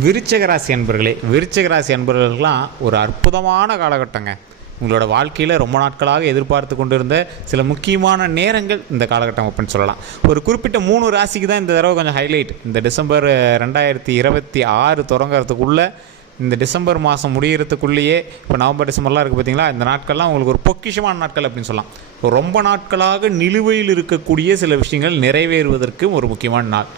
விருச்சகராசி அன்பர்களே விருச்சகராசி ஒரு அற்புதமான காலகட்டங்க. உங்களோட வாழ்க்கையில் ரொம்ப நாட்களாக எதிர்பார்த்து கொண்டிருந்த சில முக்கியமான நேரங்கள் இந்த காலகட்டம் அப்படின்னு சொல்லலாம். ஒரு குறிப்பிட்ட மூணு ராசிக்கு தான் இந்த தடவை கொஞ்சம் ஹைலைட் இந்த டிசம்பர் ரெண்டாயிரத்தி இருபத்தி ஆறு தொடங்குறதுக்குள்ளே இந்த டிசம்பர் மாதம் முடிகிறதுக்குள்ளேயே இப்போ நவம்பர் டிசம்பர்லாம் இருக்குது பார்த்தீங்களா இந்த நாட்கள்லாம் உங்களுக்கு ஒரு பொக்கிஷமான நாட்கள் அப்படின்னு சொல்லலாம். ரொம்ப நாட்களாக நிலுவையில் இருக்கக்கூடிய சில விஷயங்கள் நிறைவேறுவதற்கு ஒரு முக்கியமான நாள்.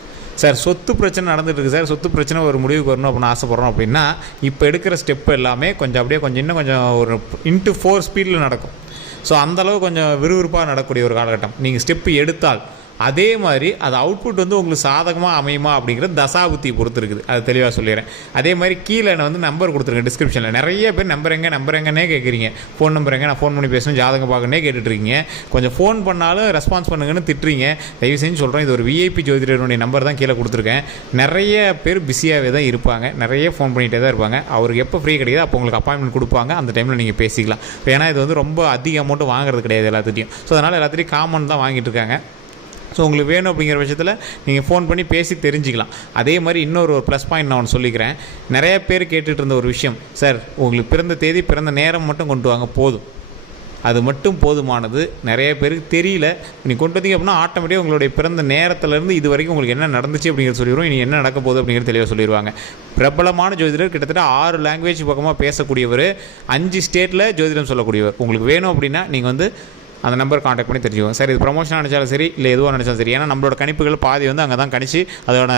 சார் சொத்து பிரச்சனை நடந்துட்டு இருக்கு சார். சொத்து பிரச்சனை ஒரு முடிவுக்கு வரணும் அப்படின்னு ஆசைப்படுறோம் அப்படின்னா இப்போ எடுக்கிற ஸ்டெப் எல்லாமே கொஞ்சம் அப்படியே கொஞ்சம் இன்னும் கொஞ்சம் ஒரு இன்ட்டு ஃபோர் ஸ்பீடில் நடக்கும். ஸோ அந்தளவு கொஞ்சம் விறுவிறுப்பாக நடக்கக்கூடிய ஒரு காலகட்டம். நீங்கள் ஸ்டெப்பு எடுத்தால் அதே மாதிரி அது அவுட்புட் வந்து உங்களுக்கு சாதகமாக அமையுமா அப்படிங்கிறது தசாபுத்தி பொறுத்து இருக்குது அது தெளிவாக சொல்லிடுறேன். அதே மாதிரி கீழே வந்து நம்பர் கொடுத்துருங்க டிஸ்கிரிப்ஷனில் நிறைய பேர் நம்பர் எங்கே நம்பர் எங்கன்னே கேட்குறீங்க ஃபோன் நம்பர் எங்கே நான் ஃபோன் பண்ணி பேசணும் ஜாதகம் பார்க்கணே கேட்டுட்ருக்கீங்க கொஞ்சம் ஃபோன் பண்ணாலும் ரெஸ்பான்ஸ் பண்ணுங்கன்னு திட்டுறீங்க. தயவு செஞ்சு சொல்கிறேன் இது ஒரு விஐபி ஜோதிடருடைய நம்பர் தான் கீழே கொடுத்துருக்கேன். நிறைய பேர் பிஸியாகவே தான் இருப்பாங்க. நிறைய ஃபோன் பண்ணிகிட்டே தான் இருப்பாங்க. அவருக்கு எப்போ ஃப்ரீ கிடையாது அப்போ உங்களுக்கு அப்பாயின்மெண்ட் கொடுப்பாங்க. அந்த டைமில் நீங்கள் பேசிக்கலாம். ஏன்னா இது வந்து ரொம்ப அதிக அமௌண்ட்டு வாங்குறது கிடையாது எல்லாத்துட்டையும். ஸோ அதனால் எல்லாத்துலேயும் காமன் தான் வாங்கிட்டு இருக்காங்க. ஸோ உங்களுக்கு வேணும் அப்படிங்கிற பட்சத்தில் நீங்கள் ஃபோன் பண்ணி பேசி தெரிஞ்சுக்கலாம். அதே மாதிரி இன்னொரு ஒரு ப்ளஸ் பாயிண்ட் நான் ஒன்று சொல்லிக்கிறேன். நிறைய பேர் கேட்டுட்டு இருந்த ஒரு விஷயம். சார் உங்களுக்கு பிறந்த தேதி பிறந்த நேரம் மட்டும் கொண்டு வாங்க போதும். அது மட்டும் போதுமானது. நிறைய பேருக்கு தெரியல. நீ கொண்டு வந்தீங்க அப்படின்னா ஆட்டோமேட்டிக்காக உங்களுடைய பிறந்த நேரத்துலேருந்து இது வரைக்கும் உங்களுக்கு என்ன நடந்துச்சு அப்படிங்கிறது சொல்லிடுவோம். இனி என்ன நடக்க போகுது அப்படிங்கிறது தெளிவாக சொல்லிடுவாங்க. பிரபலமான ஜோதிடர் கிட்டத்தட்ட ஆறு லாங்குவேஜ் பக்கமாக பேசக்கூடியவர் அஞ்சு ஸ்டேட்டில் ஜோதிடம் சொல்லக்கூடியவர். உங்களுக்கு வேணும் அப்படின்னா நீங்கள் வந்து அந்த நம்பர் காண்டாக்ட் பண்ணி தெரிஞ்சுக்கோங்க சார் இது ப்ரொமோஷனாக நினச்சாலும் சரி இல்லை எதுவாக நினச்சாலும் சரி. ஏன்னா நம்மளோட கணிப்புகள் பாதி வந்து அங்கே தான் கணிச்சு அதோட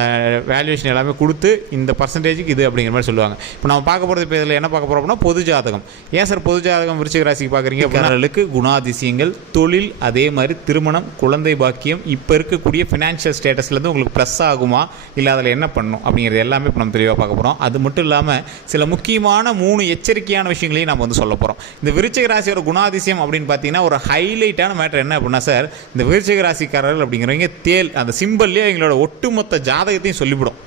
வேல்யூஷன் எல்லாமே கொடுத்து இந்த பர்சன்டேஜுக்கு இது அப்படிங்கிற மாதிரி சொல்லுவாங்க. இப்போ நம்ம பார்க்க போகிறது இப்போ இதில் என்ன பார்க்க போகிறோம் அப்படின்னா பொது ஜாதகம். ஏன் சார் பொது ஜாதகம் விருச்சிக ராசிக்கு பார்க்குறீங்க அப்படின்னாலுக்கு குணாதிசயங்கள் தொழில் அதே மாதிரி திருமணம் குழந்தை பாக்கியம் இப்போ இருக்கக்கூடிய ஃபினான்ஷியல் ஸ்டேட்டஸ்லேருந்து உங்களுக்கு ப்ளஸ் ஆகுமா இல்லை அதில் என்ன பண்ணணும் அப்படிங்கிறது எல்லாமே இப்போ நம்ம தெளிவாக பார்க்க போகிறோம் அது மட்டும் இல்லாமல் சில முக்கியமான மூணு எச்சரிக்கையான விஷயங்களையும் நம்ம வந்து சொல்ல போகிறோம் இந்த விருச்சிக ராசியோட குணாதிசயம் அப்படின்னு பார்த்தீங்கன்னா ஒரு ஹை ஹைலைட்டான மேட்டர் என்ன அப்படின்னா சார் இந்த விருச்சிக ராசிக்காரர்கள் அப்படிங்கிறவங்க தேல் அந்த சிம்பிள்லேயே எங்களோட ஒட்டுமொத்த ஜாதகத்தையும் சொல்லிவிடும்.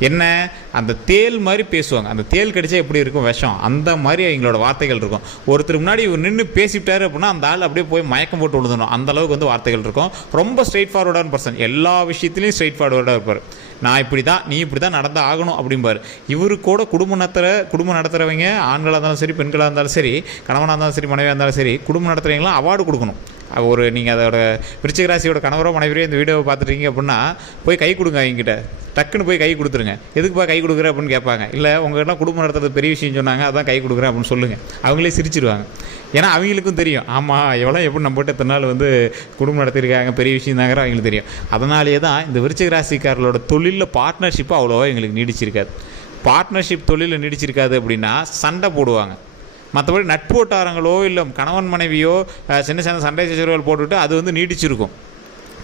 என்ன? அந்த தேல் மாதிரி பேசுவாங்க. அந்த தேல் கடிச்சா எப்படி இருக்கும்? விஷம். அந்த மாதிரி எங்களோட வார்த்தைகள் இருக்கும். ஒருத்தர் முன்னாடி இவர் நின்று பேசிவிட்டாரு அப்படின்னா அந்த ஆள் அப்படியே போய் மயக்கம் போட்டு விழுந்தணும் அந்த அளவுக்கு வந்து வார்த்தைகள் இருக்கும். ரொம்ப ஸ்ட்ரெயிட் ஃபார்வர்டான பர்சன் எல்லா விஷயத்துலையும் ஸ்ட்ரெயிட் ஃபார்வர்டாக இருப்பார். நான் இப்படி தான் நீ இப்படி தான் நடந்து ஆகணும் அப்படிம்பாரு. இவரு கூட குடும்பம் நடத்துகிற குடும்பம் நடத்துகிறவங்க ஆண்களாக இருந்தாலும் சரி பெண்களாக இருந்தாலும் சரி கணவனாக இருந்தாலும் சரி மனைவியாக இருந்தாலும் சரி குடும்பம் நடத்துகிறவங்களாம் அவார்டு கொடுக்கணும். ஒரு நீங்கள் அதோட விருச்சிக ராசியோட கணவரோ மனைவியோ இந்த வீடியோவை பார்த்துட்டீங்க அப்படின்னா போய் கை கொடுங்க அவங்ககிட்ட. டக்குன்னு போய் கை கொடுத்துருங்க. எதுக்குப்பா கை கொடுக்குற? அப்படின்னு கேட்பாங்க. இல்லை உங்கள்கிட்ட குடும்பம் நடத்துறது பெரிய விஷயம் சொன்னாங்க அதான் கை கொடுக்குறேன் அப்படின்னு சொல்லுங்கள் அவங்களே சிரிச்சிருவாங்க. ஏன்னா அவங்களுக்கும் தெரியும். ஆமாம் எவ்வளோ எப்படி நம்மகிட்ட இத்தனை நாள் வந்து குடும்பம் நடத்திருக்காங்க பெரிய விஷயம் தாங்கிற அவங்களுக்கு தெரியும். அதனாலேயே தான் இந்த விருச்சிக ராசிக்காரர்களோட தொழிலில் பார்ட்னர்ஷிப்பு அவ்வளோவா எங்களுக்கு நீடிச்சிருக்காது. பார்ட்னர்ஷிப் தொழிலில் நீடிச்சிருக்காது அப்படின்னா சண்டை போடுவாங்க. மற்றபடி நட்பு வட்டாரங்களோ இல்லை கணவன் மனைவியோ சின்ன சின்ன சண்டை சச்சரவுகள் போட்டுவிட்டு அது வந்து நீடிச்சிருக்கும்.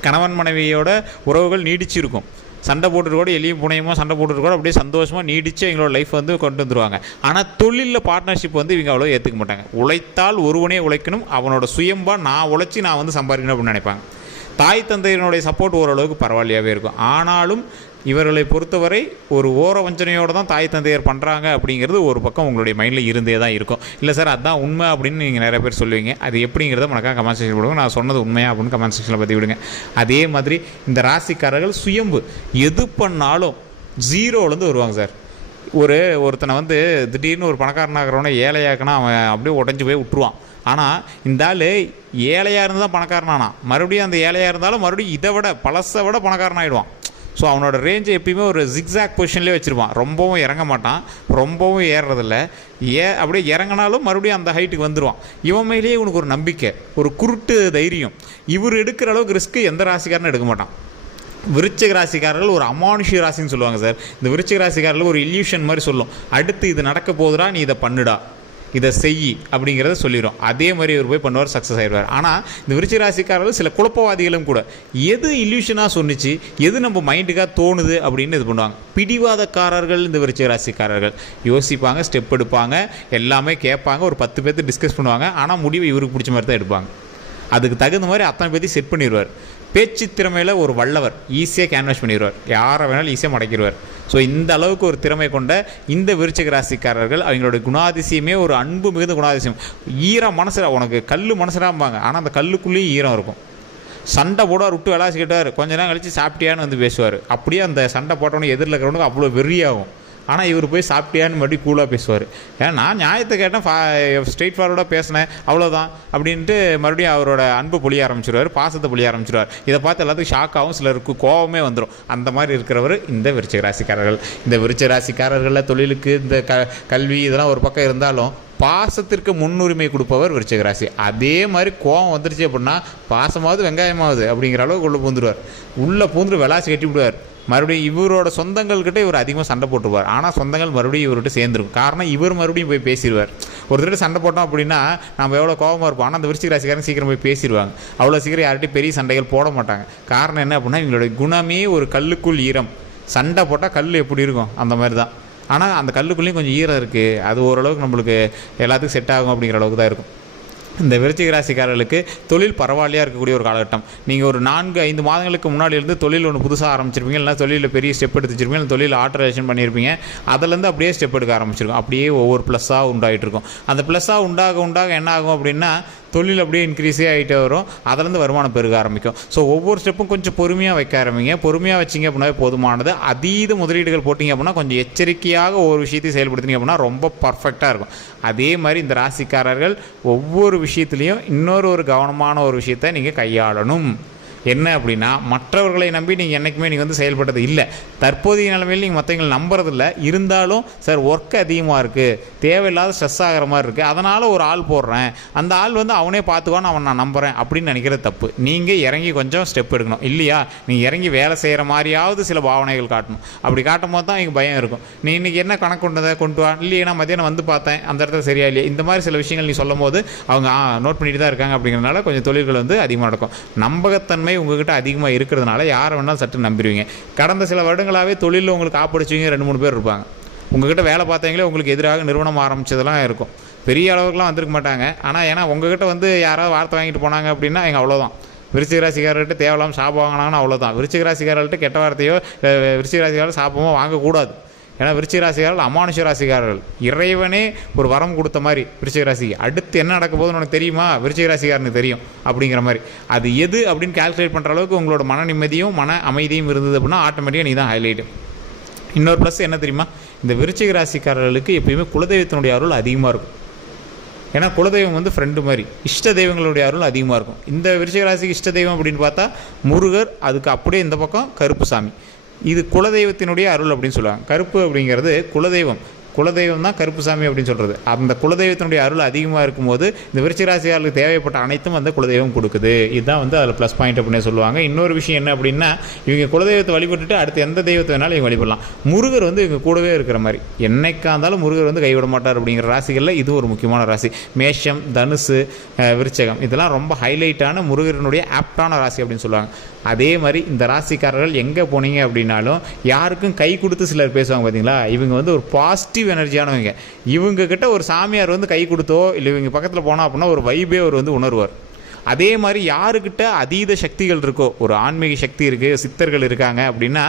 கணவன் மனைவியோட உறவுகள் நீடிச்சிருக்கும். சண்டை போட்டுட்டு கூட எளியும் புனையுமா சண்டை போட்டுட்டு கூட அப்படியே சந்தோஷமாக நீடித்து எங்களோட லைஃப் வந்து கொண்டு வந்துருவாங்க. ஆனால் தொழிலில் பார்ட்னர்ஷிப் வந்து இவங்க அவ்வளோ ஏற்றுக்க மாட்டாங்க. உழைத்தால் ஒருவனே உழைக்கணும் அவனோட சுயம்பாக நான் உழைச்சி நான் வந்து சம்பாதிக்கணும் அப்படின்னு நினைப்பாங்க. தாய் தந்தையினுடைய சப்போர்ட் ஓரளவுக்கு பரவாயில்லையாகவே இருக்கும். ஆனாலும் இவர்களை பொறுத்தவரை ஒரு ஓர வஞ்சனையோடு தான் தாய் தந்தையர் பண்ணுறாங்க அப்படிங்கிறது ஒரு பக்கம் உங்களுடைய மைண்டில் இருந்தே தான் இருக்கும். இல்லை சார் அதான் உண்மை அப்படின்னு நீங்கள் நிறைய பேர் சொல்லுவீங்க. அது எப்படிங்கிறத மறக்காம கமெண்ட் செக்ஷன் போடுங்க. நான் சொன்னது உண்மையா அப்படின்னு கமெண்ட் செக்ஷனில் பற்றி விடுங்க. அதே மாதிரி இந்த ராசிக்காரர்கள் சுயம்பு எது பண்ணாலும் ஜீரோலேருந்து வருவாங்க சார் ஒரு ஒருத்தனை வந்து திடீர்னு ஒரு பணக்காரனாகிறவனே ஏழையாக்குனா அவன் அப்படியே உடஞ்சி போய் விட்டுருவான். ஆனால் இந்த ஆள் ஏழையாக இருந்து தான் பணக்காரனானா? மறுபடியும் அந்த ஏழையாக இருந்தாலும் மறுபடியும் இதை விட பழசை விட பணக்காரன் ஆகிடுவான் ஸோ அவனோட ரேஞ்சை எப்பயுமே ஒரு ஜிக்ஸாக் பொசிஷன்லேயே வச்சுருப்பான். ரொம்பவும் இறங்க மாட்டான். ரொம்பவும் ஏறுறதில்ல. ஏ அப்படியே இறங்கினாலும் மறுபடியும் அந்த ஹைட்டுக்கு வந்துடுவான் இவன் மேலேயே உனக்கு ஒரு நம்பிக்கை ஒரு குருட்டு தைரியம். இவர் எடுக்கிற அளவுக்கு ரிஸ்க்கு எந்த ராசிக்காரனும் எடுக்க மாட்டான். விருச்சிக ராசிக்காரர்கள் ஒரு அமானுஷ்ய ராசின்னு சொல்லுவாங்க சார். இந்த விருச்சிக ராசிக்காரர்கள் ஒரு இல்யூஷன் மாதிரி சொல்லும். அடுத்து இது நடக்க போகுதுடா நீ இதை பண்ணுடா. இதை செய் அப்படிங்கிறத சொல்லிடும் அதே மாதிரி இவர் போய் பண்ணுவார் சக்ஸஸ் ஆகிடுவார் ஆனால் இந்த விருச்சிக ராசிக்காரர்கள் சில குழப்பவாதிகளும் கூட எது இல்யூஷனாக சொன்னிச்சு எது நம்ம மைண்டுக்காக தோணுது அப்படின்னு இது பண்ணுவாங்க. பிடிவாதக்காரர்கள் இந்த விருச்சிக ராசிக்காரர்கள் யோசிப்பாங்க ஸ்டெப் எடுப்பாங்க எல்லாமே கேட்பாங்க ஒரு பத்து பேர்த்து டிஸ்கஸ் பண்ணுவாங்க. ஆனால் முடிவு இவருக்கு பிடிச்ச மாதிரி தான் எடுப்பாங்க. அதுக்கு தகுந்த மாதிரி அத்தனை பேர்த்தையும் செட் பண்ணிடுவார் பேச்சு திறமையில் ஒரு வல்லவர். ஈஸியாக கேன்வாஸ் பண்ணிடுவார் யாரை வேணாலும் ஈஸியாக மடக்கிடுவார். ஸோ இந்த அளவுக்கு ஒரு திறமை கொண்ட இந்த விருச்சிக ராசிக்காரர்கள் அவங்களோட குணாதிசயமே ஒரு அன்பு மிகுந்த குணாதிசயம். ஈரம் மனசில் உனக்கு கல் மனசிலாம்பாங்க ஆனால் அந்த கல்லுக்குள்ளேயும் ஈரம் இருக்கும். சண்டை போடுவார் விட்டு விளாசிக்கிட்டார் கொஞ்ச நேரம் கழிச்சு சாப்பிட்டியான்னு வந்து பேசுவார். அப்படியே அந்த சண்டை போட்டவனே எதிரில் இருக்கிறவனுக்கு அவ்வளோ வெறியாகும். ஆனால் இவர் போய் சாப்பிட்டியான்னு மறுபடியும் கூலாக பேசுவார். ஏன்னா நான் நியாயத்தை கேட்டேன் ஃபா ஸ்ட்ரெயிட் ஃபார்வர்டாக பேசினேன் அவ்வளோதான் அப்படின்ட்டு மறுபடியும் அவரோட அன்பு பொழிய ஆரம்பிச்சிருவார் பாசத்தை பொழிய ஆரம்பிச்சிருவார். இதை பார்த்து எல்லாத்துக்கும் ஷாக்காகவும் சிலருக்கு கோவமே வந்துடும் அந்த மாதிரி இருக்கிறவர் இந்த விருச்ச ராசிக்காரர்கள் இந்த விருச்ச ராசிக்காரர்களில் தொழிலுக்கு இந்த க கல்வி இதெல்லாம் ஒரு பக்கம் இருந்தாலும் பாசத்திற்கு முன்னுரிமை கொடுப்பவர் விருச்சிக ராசி அதே மாதிரி கோவம் வந்துருச்சு அப்படின்னா பாசமாவது வெங்காயமாவது அப்படிங்கிற அளவுக்கு உள்ளே பூந்துருவார். உள்ளே பூந்துட்டு விளாசி கட்டி விடுவார். மறுபடியும் இவரோட சொந்தங்கள்கிட்ட இவர் அதிகமாக சண்டை போட்டுருவார். ஆனால் சொந்தங்கள் மறுபடியும் இவர்கிட்ட சேர்ந்துருக்கும். காரணம் இவர் மறுபடியும் போய் பேசிடுவார் ஒரு தடவை சண்டை போட்டோம் அப்படின்னா நம்ம எவ்வளோ கோபமாக இருப்போம். ஆனால் அந்த விருச்சிக ராசிக்காரன் சீக்கிரம் போய் பேசிடுவாங்க அவ்வளோ சீக்கிரம் யார்கிட்டையும் பெரிய சண்டைகள் போட மாட்டாங்க. காரணம் என்ன அப்படின்னா இவங்களுடைய குணமே ஒரு கல்லுக்குள் ஈரம். சண்டை போட்டால் கல் எப்படி இருக்கும்? அந்த மாதிரி தான் ஆனால் அந்த கல்லுக்குள்ளேயும் கொஞ்சம் ஈரம் இருக்குது அது ஓரளவுக்கு நம்மளுக்கு எல்லாத்துக்கும் செட் ஆகும் அப்படிங்கிற அளவுக்கு தான் இருக்கும். இந்த விருச்சிக ராசிக்காரர்களுக்கு தொழில் பரவாயில்லையா இருக்கக்கூடிய ஒரு காலகட்டம். நீங்கள் ஒரு நான்கு ஐந்து மாதங்களுக்கு முன்னாடி இருந்து தொழில் ஒன்று புதுசாக ஆரம்பிச்சிருப்பீங்க. இல்லைனா தொழிலில் பெரிய ஸ்டெப் எடுத்து வச்சிருப்பீங்க இல்லை தொழில் ஆல்ட்ரேஷன் பண்ணியிருப்பீங்க அதுலேருந்து அப்படியே ஸ்டெப் எடுக்க ஆரம்பிச்சிருக்கும். அப்படியே ஒவ்வொரு ப்ளஸ்ஸாக உண்டாகிட்டு இருக்கும் அந்த ப்ளஸ்ஸாக உண்டாக உண்டாக என்ன ஆகும் அப்படின்னா தொழில் அப்படியே இன்க்ரீஸே ஆகிட்டே வரும். அதுலேருந்து வருமானம் பெருக ஆரம்பிக்கும். ஸோ ஒவ்வொரு ஸ்டெப்பும் கொஞ்சம் பொறுமையாக வைக்க ஆரம்பிங்க. பொறுமையாக வச்சிங்க அப்படின்னா போதுமானது. அதீத முதலீடுகள் போட்டிங்க அப்படின்னா கொஞ்சம் எச்சரிக்கையாக ஒவ்வொரு விஷயத்தையும் செயல்படுத்தினீங்க அப்படின்னா ரொம்ப பர்ஃபெக்டாக இருக்கும். அதே மாதிரி இந்த ராசிக்காரர்கள் ஒவ்வொரு விஷயத்துலையும் இன்னொரு ஒரு கவனமான ஒரு விஷயத்தை நீங்கள் கையாளணும். என்ன அப்படின்னா மற்றவர்களை நம்பி நீங்கள் என்றைக்குமே நீங்கள் வந்து செயல்பட்டது இல்லை. தற்போதைய நிலைமையில் நீங்கள் மற்றவங்களை நம்புறதில்ல. இருந்தாலும் சார் ஒர்க் அதிகமாக இருக்குது தேவையில்லாத ஸ்ட்ரெஸ் ஆகிற மாதிரி இருக்குது அதனால் ஒரு ஆள் போடுறேன். அந்த ஆள் வந்து அவனே பார்த்துக்கான்னு அவன் நான் நம்புகிறேன் அப்படின்னு நினைக்கிறது தப்பு. நீங்கள் இறங்கி கொஞ்சம் ஸ்டெப் எடுக்கணும். இல்லையா? நீங்கள் இறங்கி வேலை செய்கிற மாதிரியாவது சில பாவனைகள் காட்டணும். அப்படி காட்டும் போது தான் இங்கே பயம் இருக்கும். நீ இன்றைக்கி என்ன கணக்கு கொண்டதை கொண்டு வா. இல்லையே நான் மத்தியானம் வந்து பார்த்தேன். அந்த இடத்துல சரியா இல்லையா. இந்த மாதிரி சில விஷயங்கள் நீ சொல்லும் போது அவங்க நோட் பண்ணிட்டு தான் இருக்காங்க. அப்படிங்கிறனால கொஞ்சம் தொழில்கள் வந்து அதிகமாக நடக்கும். நம்பகத்தன்மை உங்ககிட்ட அதிகமாக இருக்கிறதுனால யாரை வேணாலும் சற்று நம்பிடுவீங்க. கடந்த சில வருடங்களாகவே தொழிலில் உங்களுக்கு ஆப்படிச்சவங்க ரெண்டு மூணு பேர் இருப்பாங்க. உங்ககிட்ட வேலை பார்த்தவங்களே உங்களுக்கு எதிராக நிறுவனம் ஆரம்பித்ததெல்லாம் இருக்கும். பெரிய அளவுக்குலாம் வந்திருக்க மாட்டாங்க. ஆனால் ஏன்னா உங்ககிட்ட வந்து யாராவது வார்த்தை வாங்கிட்டு போனாங்க அப்படின்னா எங்கள் அவ்வளோதான் விருச்சிகராசிக்காரர்கிட்ட தேவையில்லாமல் சாப்பிட வாங்கினாங்கன்னா அவ்வளோதான் விருச்சிகராசிக்காரர்கிட்ட கெட்ட வார்த்தையோ அஹ், விருச்சிக சாப்பிடமோ வாங்கக்கூடாது. ஏன்னா விருச்சிக ராசிக்காரர்கள் அமானுஷ ராசிக்காரர்கள் இறைவனே ஒரு வரம் கொடுத்த மாதிரி விருச்சிக ராசிக்கு அடுத்து என்ன நடக்க போகுதுன்னு உனக்கு தெரியுமா? விருச்சிக ராசிக்காரனுக்கு தெரியும் அப்படிங்கிற மாதிரி. அது எது அப்படின்னு கால்குலேட் பண்ணுற அளவுக்கு உங்களோட மன நிம்மதியும் மன அமைதியும் இருந்தது அப்படின்னா ஆட்டோமேட்டிக்காக நீ தான் ஹைலைட்டு இன்னொரு ப்ளஸ் என்ன தெரியுமா? இந்த விருச்சிக ராசிக்காரர்களுக்கு எப்பயுமே குலதெய்வத்தினுடைய அருள் அதிகமாக இருக்கும். ஏன்னா குலதெய்வம் வந்து ஃப்ரெண்டு மாதிரி. இஷ்ட தெய்வங்களுடைய அருள் அதிகமாக இருக்கும். இந்த விருச்சிக ராசிக்கு இஷ்ட தெய்வம் அப்படின்னு பார்த்தா முருகர் அதுக்கு அப்படியே இந்த பக்கம் கருப்பு சாமி இது குலதெய்வத்தினுடைய அருள் அப்படின்னு சொல்லுவாங்க. கருப்பு அப்படிங்கிறது குலதெய்வம். குலதெய்வம் தான் கருப்புசாமி அப்படின்னு சொல்கிறது அந்த குலதெய்வத்தினுடைய அருள் அதிகமாக இருக்கும்போது இந்த விருச்சிகராசியாளுக்கு தேவைப்பட்ட அனைத்தும் வந்து குலதெய்வம் கொடுக்குது. இதுதான் வந்து அதில் ப்ளஸ் பாயிண்ட் அப்படின்னு சொல்லுவாங்க. இன்னொரு விஷயம் என்ன அப்படின்னா இவங்க குலதெய்வத்தை வழிபட்டுட்டு அடுத்து எந்த தெய்வத்தை வேணாலும் இவங்க வழிபடலாம். முருகர் வந்து இவங்க கூடவே இருக்கிற மாதிரி. என்னைக்கா இருந்தாலும் முருகர் வந்து கைவிட மாட்டார் அப்படிங்கிற ராசிகளில் இது ஒரு முக்கியமான ராசி. மேஷம் தனுசு விருச்சகம். இதெல்லாம் ரொம்ப ஹைலைட்டான முருகரனுடைய ஆப்டான ராசி அப்படின்னு சொல்லுவாங்க. அதே மாதிரி இந்த ராசிக்காரர்கள் எங்கே போனீங்க அப்படின்னாலும் யாருக்கும் கை கொடுத்து சிலர் பேசுவாங்க பார்த்தீங்களா இவங்க வந்து ஒரு பாசிட்டிவ் எனர்ஜியானவங்க இவங்கக்கிட்ட ஒரு சாமியார் வந்து கை கொடுத்தோ இல்லை இவங்க பக்கத்தில் போனால் அப்படின்னா ஒரு வைபே அவர் வந்து உணர்வார். அதே மாதிரி யாருக்கிட்ட அதீத சக்திகள் இருக்கோ ஒரு ஆன்மீக சக்தி இருக்குது சித்தர்கள் இருக்காங்க அப்படின்னா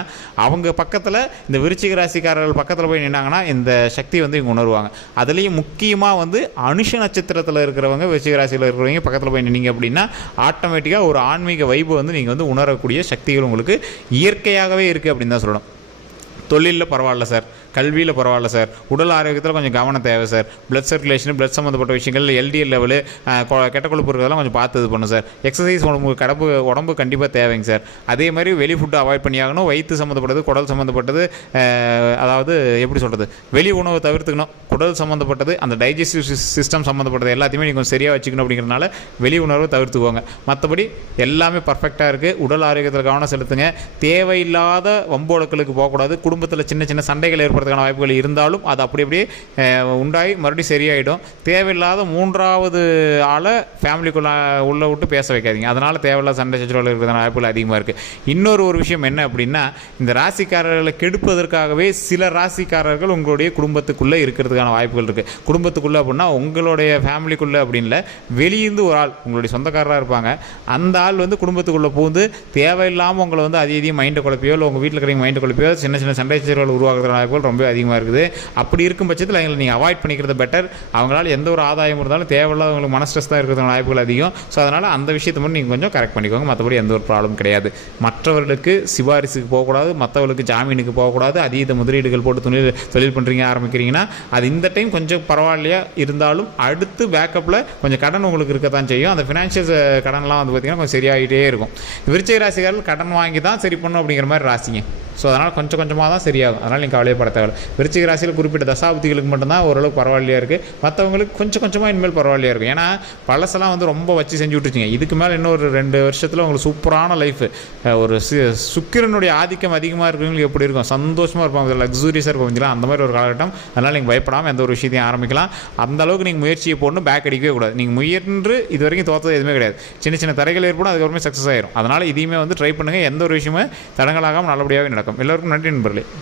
அவங்க பக்கத்தில் இந்த விருச்சிக ராசிக்காரர்கள் பக்கத்தில் போய் நின்னாங்கன்னா இந்த சக்தி வந்து இவங்க உணர்வாங்க. அதுலேயும் முக்கியமாக வந்து அனுஷ நட்சத்திரத்தில் இருக்கிறவங்க விருச்சிக ராசியில் இருக்கிறவங்க பக்கத்தில் போய் நின்னீங்க அப்படின்னா ஆட்டோமேட்டிக்காக ஒரு ஆன்மீக வைப்பு வந்து நீங்கள் வந்து உணரக்கூடிய சக்திகள் உங்களுக்கு இயற்கையாகவே இருக்குது அப்படின்னு தான் சொல்லணும். தொழிலில் பரவாயில்ல சார். கல்வியில் பரவாயில்ல சார் உடல் ஆரோக்கியத்தில் கொஞ்சம் கவனம் தேவை சார் பிளட் சர்க்குலேஷன் பிளட் சம்மந்தப்பட்ட விஷயங்கள் எல்டிஎல் லெவலு கெட்ட கொழுப்பு இருக்கிறதெல்லாம் கொஞ்சம் பார்த்து இது பண்ணும் சார் எக்ஸசைஸ் உடம்பு கடப்பு உடம்பு கண்டிப்பாக தேவைங்க சார் அதே மாதிரி வெளி ஃபுட்டு அவாய்ட் பண்ணியாகணும் வயிற்று சம்மந்தப்பட்டது குடல் சம்மந்தப்பட்டது அதாவது எப்படி சொல்கிறது வெளி உணவை தவிர்த்துக்கணும். குடல் சம்மந்தப்பட்டது அந்த டைஜஸ்டிவ் சிஸ்டம் சம்மந்தப்பட்டது எல்லாத்தையுமே நீங்கள் கொஞ்சம் சரியாக வச்சுக்கணும் அப்படிங்கிறனால வெளி உணர்வை தவிர்த்துக்கோங்க. மற்றபடி எல்லாமே பர்ஃபெக்டாக இருக்குது உடல் ஆரோக்கியத்தில் கவனம் செலுத்துங்க. தேவையில்லாத வம்போடுக்களுக்கு போகக்கூடாது. குடும்பத்தில் சின்ன சின்ன சண்டைகள் ஏற்படுறதுக்கான வாய்ப்புகள் இருந்தாலும் அது அப்படி அப்படியே உண்டாகி மறுபடியும் சரியாயிடும். தேவையில்லாத மூன்றாவது ஆளை ஃபேமிலிக்குள்ளே உள்ளே விட்டு பேச வைக்காதீங்க. அதனால் தேவையில்லாத சண்டை சச்சரவுகள் இருக்கிறதான வாய்ப்புகள் அதிகமாக இருக்குது இன்னொரு ஒரு விஷயம் என்ன அப்படின்னா இந்த ராசிக்காரர்களை கெடுப்பதற்காகவே சில ராசிக்காரர்கள் உங்களுடைய குடும்பத்துக்குள்ளே இருக்கிறதுக்கான வாய்ப்புகள் இருக்குது குடும்பத்துக்குள்ளே அப்படின்னா உங்களுடைய ஃபேமிலிக்குள்ளே அப்படின்னு இல்லை வெளியிருந்து ஒரு ஆள் உங்களுடைய சொந்தக்காரராக இருப்பாங்க. அந்த ஆள் வந்து குடும்பத்துக்குள்ளே பூந்து தேவையில்லாமல் உங்களை வந்து அதிக அதிகம் மைண்டை குழப்பியோ இல்லை உங்கள் வீட்டில் இருக்கிற மைண்டை குழப்பியோ சின்ன சின்ன சண்டை சச்சரவுகள் உருவாக்குற வாய்ப்புகள் ரொம்ப அதிகமாக இருக்குது. அப்படி இருக்கும் பட்சத்தில் அவங்களை நீங்கள் அவாய்ட் பண்ணிக்கிறது பெட்டர் அவங்களால எந்த ஒரு ஆதாயம் இருந்தாலும் தேவையில்லாத உங்களுக்கு மன ஸ்ட்ரெஸ் தான் இருக்கிறது வாய்ப்புகள் அதிகம். ஸோ அதனால் அந்த விஷயத்தை மட்டும் நீங்கள் கொஞ்சம் கரெக்ட் பண்ணிக்கோங்க. மற்றபடி எந்த ஒரு ப்ராப்ளம் கிடையாது. மற்றவர்களுக்கு சிபாரிசுக்கு போகக்கூடாது. மற்றவர்களுக்கு ஜாமீனுக்கு போகக்கூடாது. அதீத முதலீடுகள் போட்டு தொழில் தொழில் பண்ணுறீங்க ஆரம்பிக்கிறீங்கன்னா அது இந்த டைம் கொஞ்சம் பரவாயில்லையா இருந்தாலும் அடுத்து பேக்கப்பில் கொஞ்சம் கடன் உங்களுக்கு இருக்க தான் செய்யும். அந்த ஃபினான்ஷியல் கடன்லாம் வந்து பார்த்திங்கன்னா கொஞ்சம் சரியாகிட்டே இருக்கும். விருச்சிக ராசிக்காரர்கள் கடன் வாங்கி தான் சரி பண்ணும் அப்படிங்கிற மாதிரி ராசிங்க. ஸோ அதனால் கொஞ்சம் கொஞ்சமாக தான் சரியாகும். அதனால் நீங்கள் கவலையப்பட தேவை விருச்சிக ராசியில் குறிப்பிட்ட தசாபதிகளுக்கு மட்டும்தான் ஓரளவுக்கு பரவாயில்லையா இருக்குது மற்றவங்களுக்கு கொஞ்சம் கொஞ்சமாக இனிமேல் பரவாயில்லையா இருக்கும். ஏன்னா பழசெல்லாம் வந்து ரொம்ப வச்சு செஞ்சு விட்டுச்சிங்க இதுக்கு மேலே இன்னும் ஒரு ரெண்டு வருஷத்தில் உங்களுக்கு சூப்பரான லைஃப் ஒரு சு சுக்கிரனுடைய ஆதிக்கம் அதிகமாக இருக்கிறவங்களுக்கு எப்படி இருக்கும்? சந்தோஷமாக இருப்பாங்க. லக்ஸூரியஸாக இருக்கும். கொஞ்சம் அந்த மாதிரி ஒரு காலகட்டம். அதனால் நீங்கள் பயப்படாமல் எந்த ஒரு விஷயத்தையும் ஆரம்பிக்கலாம். அந்த அளவுக்கு நீங்கள் முயற்சியை போடணும் பேக் அடிக்கவே கூடாது. நீங்கள் முயன்று இது வரைக்கும் தோற்றது எதுவுமே கிடையாது. சின்ன சின்ன தடைகள் ஏற்படும் அதுக்கப்புறமே சக்ஸஸ் ஆயிரும். அதனால் இதையுமே வந்து ட்ரை பண்ணுங்கள் எந்த ஒரு விஷயமே தடங்களாகாமல் நல்லபடியாகவே நடக்கும். வணக்கம். எல்லோருக்கும் நன்றி நண்பர்களே.